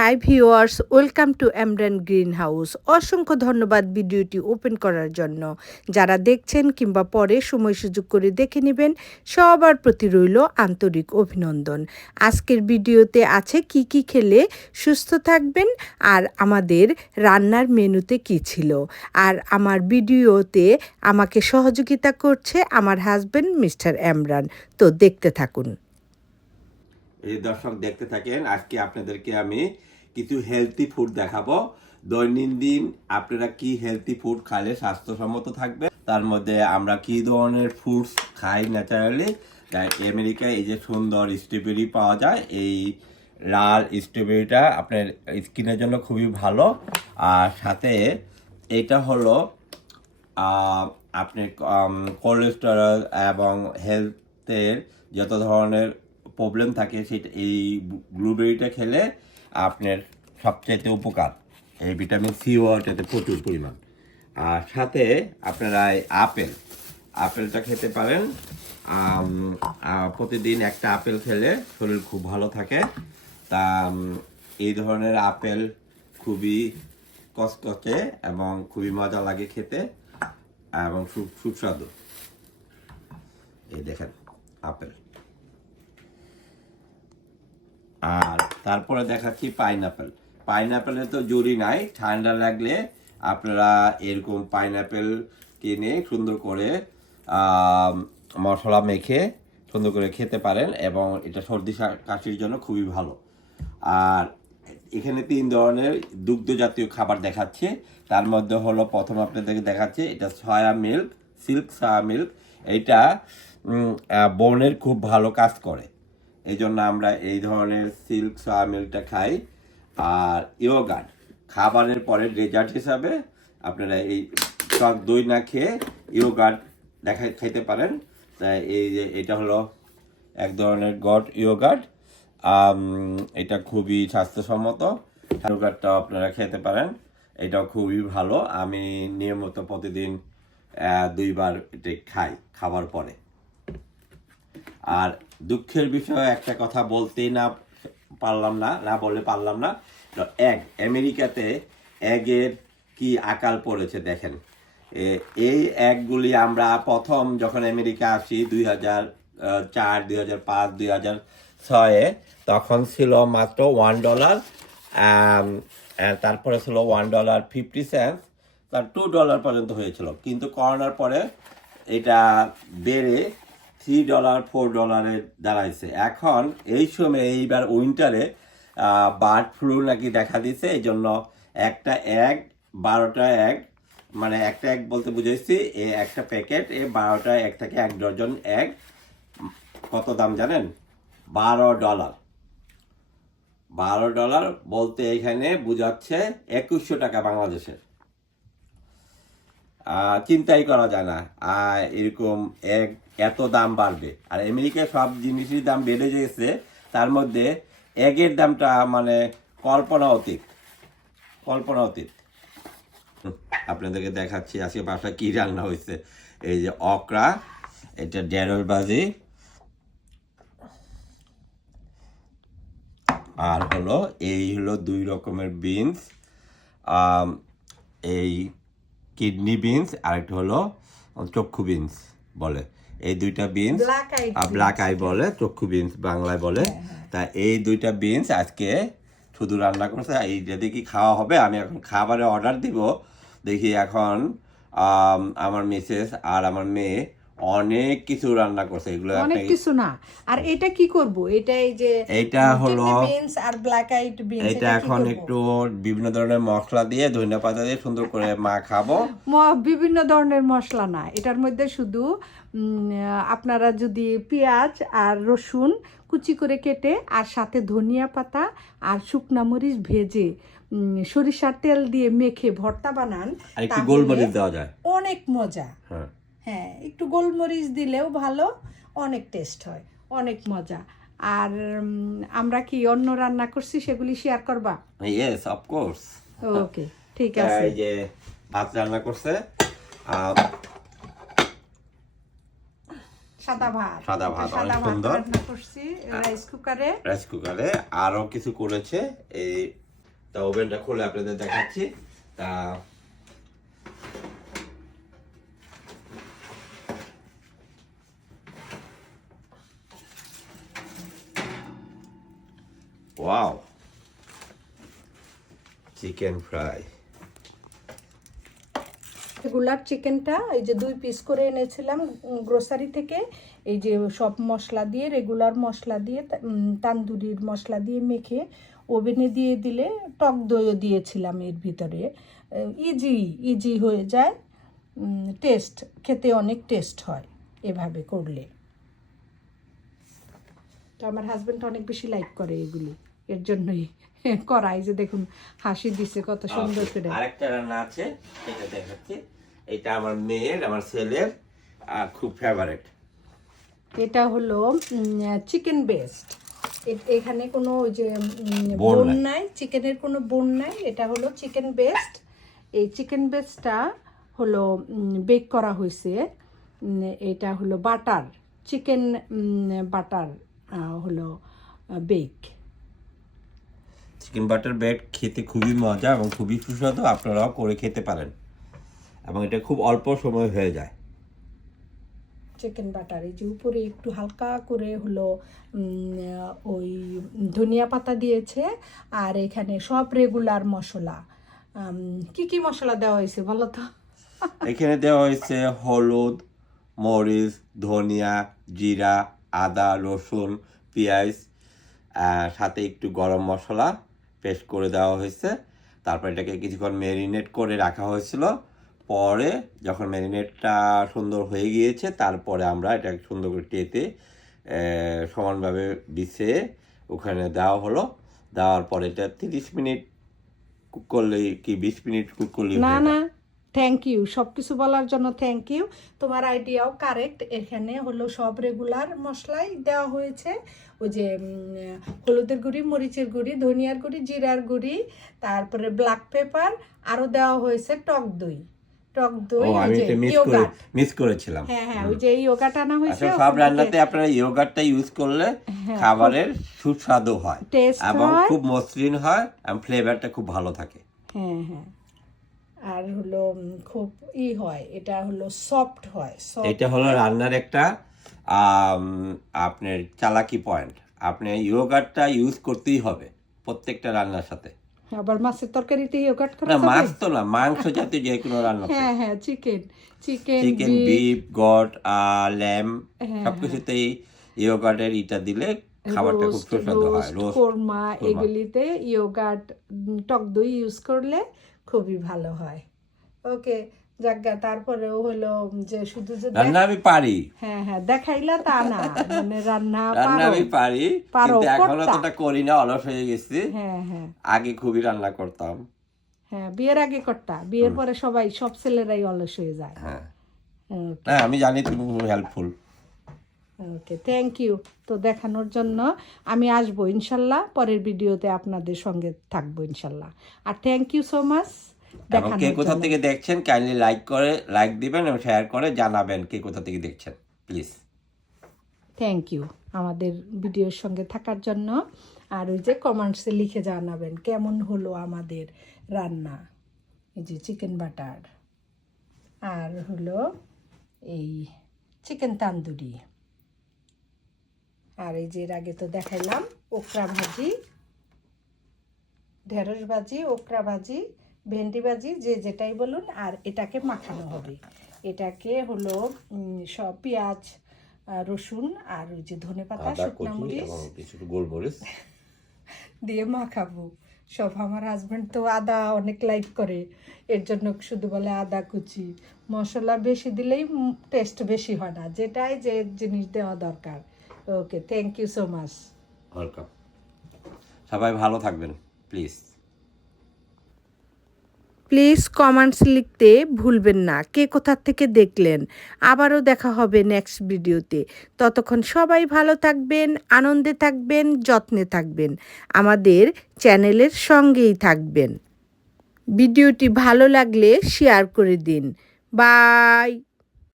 Hi viewers welcome to Emran green house অসংখ্য ধন্যবাদ ভিডিওটি ওপেন করার জন্য। যারা দেখছেন কিংবা পরে সময় সুযোগ করে দেখে নেবেন, সবার প্রতি রইল আন্তরিক অভিনন্দন। আজকের ভিডিওতে আছে কি কি খেলে সুস্থ থাকবেন আর আমাদের রান্নার মেনুতে কি ছিল। আর আমার ভিডিওতে আমাকে সহযোগিতা করছে আমার হাজব্যান্ড মিস্টার এমরান তো দেখতে থাকুন। দর্শক দেখতে থাকেন, আজকে আপনাদেরকে আমি কিছু হেলদি ফুড দেখাবো। দৈনন্দিন আপনারা কি হেলদি ফুড খাইলে স্বাস্থ্যসম্মত থাকবে? তার মধ্যে আমরা কি ধরনের ফ্রুটস খাই ন্যাচারালি আমেরিকায় এই যে সুন্দর স্ট্রবেরি পাওয়া যায়, এই লাল স্ট্রবেরিটা আপনার স্কিনের জন্য খুবই ভালো। আর সাথে এটা হলো আপনার কোলেস্টেরল এবং হেলথের যত ধরনের প্রবলেম থাকে সেটা এই ব্লুবেরিটা খেলে আপনার সবচাইতে উপকার। এই ভিটামিন সি এটাতে প্রচুর পরিমাণ। আর সাথে আপনারা এই আপেল। আপেলটা খেতে পারেন। প্রতিদিন একটা আপেল খেলে শরীর খুব ভালো থাকে। তা এই ধরনের আপেল খুবই কসকসে এবং খুবই মজা লাগে খেতে এবং সুস্বাদু। এই দেখেন, আপেল। আর তারপরে দেখাচ্ছি পাইনাপেল। পাইনাপেলে তো জুড়ি নাই ঠান্ডা লাগলে আপনারা এরকম পাইনাপেল কিনে সুন্দর করে মশলা মেখে সুন্দর করে খেতে পারেন এবং এটা সর্দি কাশির জন্য খুবই ভালো। আর এখানে তিন ধরনের দুগ্ধ জাতীয় খাবার দেখাচ্ছে। তার মধ্যে হলো প্রথম আপনাদেরকে দেখাচ্ছে এটা soya milk silk soya milk. উম, বনের খুব ভালো কাজ করে। এই জন্য আমরা এই ধরনের সিল্ক সয়া মিল্কটা খাই। আর ইয়োগার্ট খাবারের পরে ডেজার্ট হিসাবে আপনারা এই টক দই না খেয়ে ইয়োগার্ট দেখা, খাইতে পারেন। তাই এই যে এটা হলো এক ধরনের গড ইয়োগার্ট এটা খুবই স্বাস্থ্যসম্মত। ইয়োগার্টটা আপনারা খেতে পারেন। এটাও খুবই ভালো। আমি নিয়মিত প্রতিদিন দুইবার এটা খাই খাবার পরে। আর দুঃখের বিষয়ে একটা কথা বলতেই না পারলাম না না বলে পারলাম না। এগ, আমেরিকাতে এগের কি আকাল পড়েছে দেখেন। এই একগুলি আমরা প্রথম যখন আমেরিকা আসি দুই হাজার চার, দুই হাজার পাঁচ, দুই হাজার ছয়ে তখন ছিল মাত্র ওয়ান ডলার তারপরে ছিল ওয়ান ডলার ফিফটি সেন্স তার টু ডলার পর্যন্ত হয়েছিল। কিন্তু করোনার পরে এটা বেড়ে থ্রি ডলার ফোর ডলারে দাঁড়াইছে। এখন এই সময় এইবার উইন্টারে বার্ড ফ্লু নাকি দেখা দিছে এই জন্য একটা এক বারোটা এক মানে একটা এক বলতে বুঝেছি এ একটা প্যাকেট এ বারোটা এক থেকে এক ডজন এক কত দাম জানেন? বারো ডলার বারো ডলার বলতে এখানে বোঝাচ্ছে একুশশো টাকা বাংলাদেশের। চিন্তাই করা যায় না। আর এরকম এক এত দাম বাড়বে। আর আমেরিকায় সব জিনিসের দাম বেড়ে গেছে। তার মধ্যে এগের দামটা মানে কল্পনা অতীত। কল্পনা অতীত। আপনাদেরকে দেখাচ্ছি আজকে বাসায় কী রান্না হয়েছে। এই যে অকরা, এটা ডেরল বাজি আর হলো, এই হলো দুই রকমের বিনস। এই কিডনি বিনস আরেকটা হলো চক্ষু বিনস বলে। এই দুইটা বিনস আর ব্ল্যাক আই বলে চক্ষু বিনস বাংলায় বলে। তা এই দুইটা বিনস আজকে শুধু রান্না করছে এই যদি কি খাওয়া হবে আমি এখন খাবারে অর্ডার দিব। দেখি এখন আমার মিসেস আর আমার মেয়ে অনেক কিছু রান্না করছে এগুলো অনেক কিছু না। আর এটা কি করব? এটা এই যে এইটা হলো বিনস আর ব্ল্যাক আইড বিনস এটা এখন একটু বিভিন্ন ধরনের মশলা দিয়ে ধনিয়া পাতা দিয়ে সুন্দর করে মা খাব। বিভিন্ন ধরনের মশলা না। এটার মধ্যে শুধু আপনারা যদি পেঁয়াজ আর রসুন কুচি করে কেটে আর সাথে ধনিয়া পাতা আর শুকনা মরিচ ভেজে সরিষার তেল দিয়ে মেখে ভর্তা বানান আর একটু গোলমরিচ দেওয়া যায়। অনেক মজা। হ্যাঁ। একটু গোলমরিচ দিলেও ভালো অনেক টেস্ট হয় অনেক মজা। আর আমরা কি অন্য রান্না করছি সেগুলি শেয়ার করবা? ইয়েস অফকোর্স ওকে ঠিক আছে। এই যে ভাত রান্না করছে আহ, সাদা ভাত। সাদা ভাত, অনেক সুন্দর। রান্না করছি রাইস কুকারে রাইস কুকারে আরও কিছু করেছে এই তা ওভেনটা খুলে আপনাদের দেখাচ্ছি। তা ওয়াও চিকেন ফ্রাই রেগুলার চিকেনটা এই যে দুই পিস করে এনেছিলাম গ্রোসারি থেকে। এই যে সব মশলা দিয়ে রেগুলার মশলা দিয়ে তান্দুরির মশলা দিয়ে মেখে ওভেনে দিয়ে দিলে টক দইও দিয়েছিলাম এর ভিতরে। ইজি ইজি হয়ে যায়। টেস্ট খেতে অনেক টেস্ট হয় এভাবে করলে। তো আমার হাজবেন্ড অনেক বেশি লাইক করে এগুলি। এর জন্যই করাই যে দেখুন হাসি দিছে কত সুন্দর করে। আরেকটা রান্না আছে এটা দেখাচ্ছি। এটা আমার মেয়ের আমার ছেলের খুব ফেভারিট এটা হলো চিকেন বেস্ট এখানে কোনো ওই যে বোন। নাই। চিকেনের কোনো বোন নাই এটা হলো চিকেন বেস্ট এই চিকেন বেস্টটা হলো বেক করা হয়েছে। এটা হলো বাটার চিকেন বাটার হলো বেক চিকেন বাটার ব্রেড খেতে খুবই মজা এবং খুবই সুস্বাদু আপনারাও করে খেতে পারেন। এবং এটা খুব অল্প সময় হয়ে যায়। চিকেন বাটার এই যে উপরে একটু হালকা করে হলো ওই ধনিয়া পাতা দিয়েছে আর এখানে সব রেগুলার মশলা। কি কি মশলা দেওয়া হয়েছে বলো তো? এখানে দেওয়া হয়েছে হলুদ মরিচ ধনিয়া জিরা আদা রসুন পেঁয়াজ সাথে একটু গরম মশলা। পেস্ট করে দেওয়া হয়েছে। তারপর এটাকে কিছুক্ষণ ম্যারিনেট করে রাখা হয়েছিল। পরে যখন ম্যারিনেটটা সুন্দর হয়ে গিয়েছে তারপরে আমরা এটা সুন্দর করে টেতে সমানভাবে বিছে ওখানে দেওয়া হলো। দেওয়ার পরে এটা তিরিশ মিনিট কুক করলেই কি বিশ মিনিট কুক করলেই না না। থ্যাংক ইউ সব কিছু বলার জন্য থ্যাংক ইউ তোমার আইডিয়াও কারেক্ট এখানে হলো সব রেগুলার মশলাই দেওয়া হয়েছে। ওই যে হলুদের গুঁড়ি মরিচের গুঁড়ি ধনিয়ার গুঁড়ি জিরার গুঁড়ি তারপরে ব্ল্যাক পেপার আরও দেওয়া হয়েছে টক দই। টক দই মিস করেছিলাম। হ্যাঁ হ্যাঁ ওই যে ইয়োগাট আনা হয়েছে আসলে সব রান্নাতে আপনারা ইউজ করলে খাবারের সুস্বাদু হয় টেস্ট এবং খুব মসৃণ হয় এবং ফ্লেভারটা খুব ভালো থাকে। হ্যাঁ হ্যাঁ। আর হলো খুব ই হয় এটা হলো সফট হয় এটা হলো রান্নার একটা আপনার চালাকি পয়েন্ট আপনি ইয়োগার্টটা ইউজ করতেই হবে প্রত্যেকটা রান্নার সাথে। আবার মাছের তরকারিতে ইয়োগাট করা না মাছ তো না মাংস জাতীয় যে কোনো রান্না হ্যাঁ হ্যাঁ chicken chicken chicken beef goat lamb সবকিছুতেই ইয়োগার্টের ইটা দিলে খাবারটা খুব সুস্বাদু হয়। রোস্ট কোরমা। এগুলিতে ইয়োগার্ট টক দই ইউজ করলে খুবই ভালো হয়। ওকে যাজ্ঞা তারপরেও হলো যে শুধু যে রান্না আমি পারি। হ্যাঁ হ্যাঁ দেখাইলা তা না। মানে রান্না রান্না আমি পারি কিন্তু এখনও করতা। তোটা করি না অলস হয়ে গেছি। হ্যাঁ হ্যাঁ। আগে খুবই রান্না করতাম। হ্যাঁ বিয়ের আগে করতা। বিয়ের পরে সবাই সব ছেলেরাই অলস হয়ে যায়। হ্যাঁ। হ্যাঁ আমি জানি তুমি হেল্পফুল ওকে থ্যাংক ইউ তো দেখানোর জন্য আমি আসব ইনশাল্লাহ পরের ভিডিওতে আপনাদের সঙ্গে থাকব ইনশাল্লাহ। আর থ্যাংক ইউ সো মাচ এবং কে কোথা থেকে দেখছেন কাইন্ডলি লাইক করে লাইক দিবেন এবং শেয়ার করে জানাবেন কে কোথা থেকে দেখছেন প্লিজ থ্যাংক ইউ আমাদের ভিডিওর সঙ্গে থাকার জন্য। আর ওই যে কমেন্টসে লিখে জানাবেন কেমন হলো আমাদের রান্না? এই যে চিকেন বাটার আর হলো এই চিকেন তান্দুরি আর এই যে এর আগে তো দেখাইলাম ওকরা ভাজি ঢেঁড়স ভাজি ওকরা ভাজি ভেন্ডি ভাজি যে যেটাই বলুন আর এটাকে মাখানো হবে। এটাকে হলো সব পেঁয়াজ রসুন আর ওই যে ধনে পাতা শুকনো মরিচ গোলমরিচ। দিয়ে মাখাবো। সব আমার হাজব্যান্ড তো আদা অনেক লাইক করে। এর জন্য শুধু বলে আদা কুচি। মশলা বেশি দিলেই টেস্ট বেশি হয় না। যেটাই যে জিনিস দেওয়া দরকার। Okay thank you so much welcome সবাই ভালো থাকবেন প্লিজ প্লিজ কমেন্টস লিখতে ভুলবেন না। কে কোথার থেকে দেখলেন? আবারও দেখা হবে নেক্সট ভিডিওতে ততক্ষণ সবাই ভালো থাকবেন আনন্দে থাকবেন যত্নে থাকবেন। আমাদের চ্যানেলের সঙ্গেই থাকবেন। ভিডিওটি ভালো লাগলে শেয়ার করে দিন। বাই